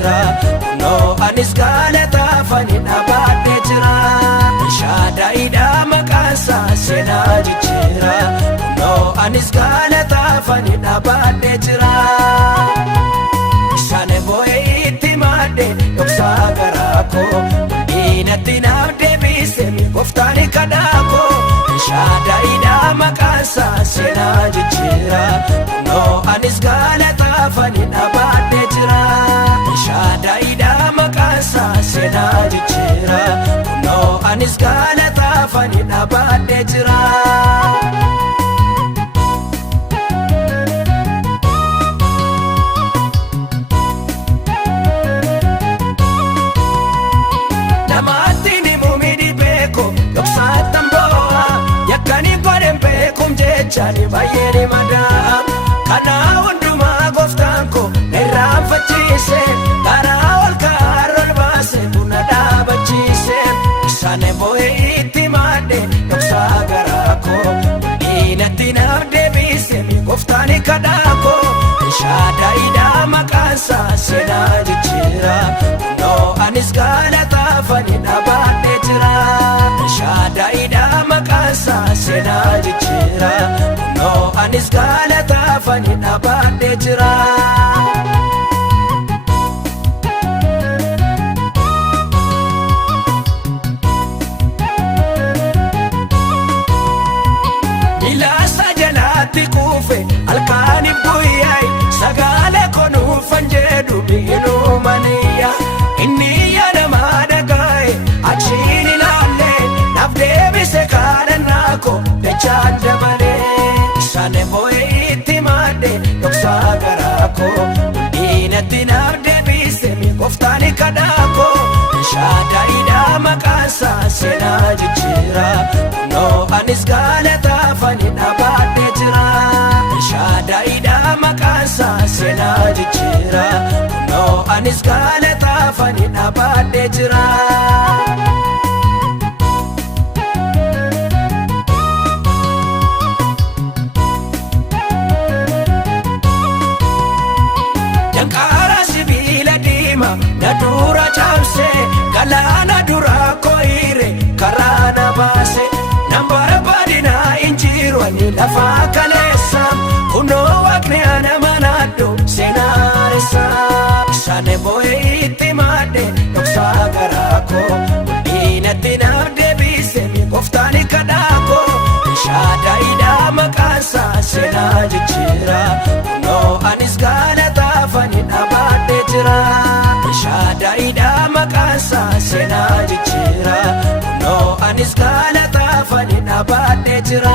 jira. No anis galataaf ani dhaabadhee jira. Shaadaayiidha maqaansaa seenaa jijjiira. No anis galataaf ani dhaabadhee jira. Isaan boo'ee itti maadde dhoksaa garaa koo. Diinatti naaf deebisee gooftaan kadhaa koo. Shaadaayiidha maqaansaa seenaa jijjiira. No anis galataaf ani dhaabadhee jira. Shaadaayiidha maqaansaa seenaa jijjiira. No anis galataaf ani dhaabadhee jira. Chani baay'ee madaa kana hundumaa gooftaan koo irraanfachiise. Karaa ol ka'aa ol baase buna dhaabachiise. Isaan boo'ee itti maadde dhoksaa garaa koo. Diinatti naaf deebise gooftaan kadhaa koo. Shaadaayiidha maqaansaa seenaa jijjiira. No anis galataaf ani dhaabadhee jira. Shaadaayiidha maqaansaa seenaa jijjiira. No anis galataaf ani dhaabadhee jira. Milaasa jalaatti kuufe halkaaniif guyyaa sagalee konuufan jedhu biqiluu maniyyaa. Inni yaadamaa dhagaa'e achiin ilaalee naaf deebise kadhannaa koo dachaan dabalee. Isaan boo'ee itti maadde dhoksaa garaa koo. Diinatti naaf deebise gooftaan kadhaa koo. Shaadaayiidha maqaansaa seenaa jijjiira. No anis galataaf ani dhaabadhee jira. Shaadaayiidha maqaansaa seenaa jijjiira. No anis galataaf ani dhaabadhee jira. Danqaara sibiila diimaa na dura caamse. Galaana duraa koo'ire karaa na baase. Nan barbaadina injiru ani lafaa kaleessa. Kunoo waaqni ana manaadhu seenaaressa. Isaan boo'ee itti maadde dhoksaa garaa koo. Diinatti naaf deebise gooftaan kadhaa koo. Shaadaayiidha maqaansaa seenaa jijjiira. No anis galataaf ani dhaabadhee jira. Shaadaayiidha maqaansaa seenaa jijjiira. No anis galataaf ani dhaabadhee jira.